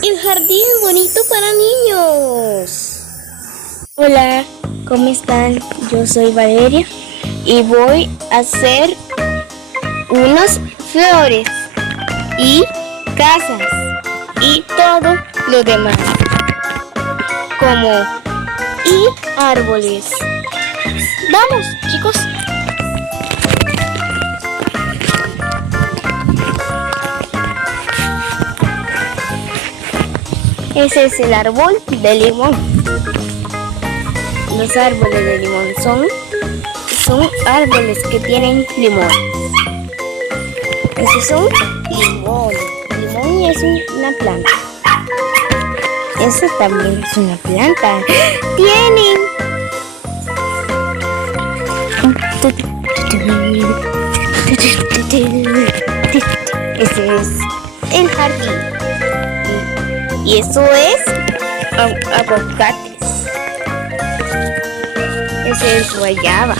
El jardín bonito para niños. Hola, ¿cómo están? Yo soy Valeria y voy a hacer unas flores y casas y todo lo demás, como y árboles. Vamos, chicos. Ese es el árbol de limón. Los árboles de limón son árboles que tienen limón. Esos son limón. Limón es una planta. Esa también es una planta. Tienen. Ese es el jardín. Y eso es aguacates. Ese es guayaba.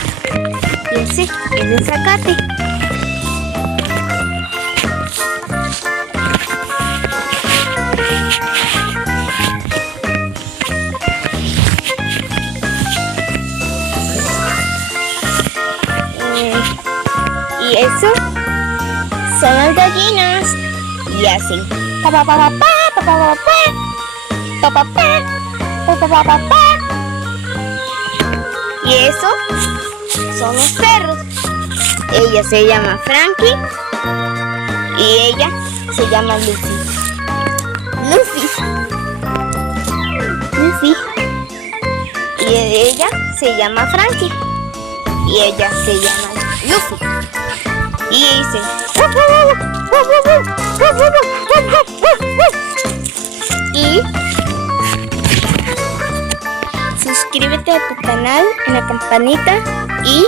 Y ese es zacate. Y eso son las gallinas. Y hacen pa pa pa pa pa pa pa pa pa pa pa pa. Y eso son los perros. Ella se llama Frankie y ella se llama Lucy. Y ella se llama Frankie y ella se llama Lucy. Y dice y suscríbete a tu canal en la campanita y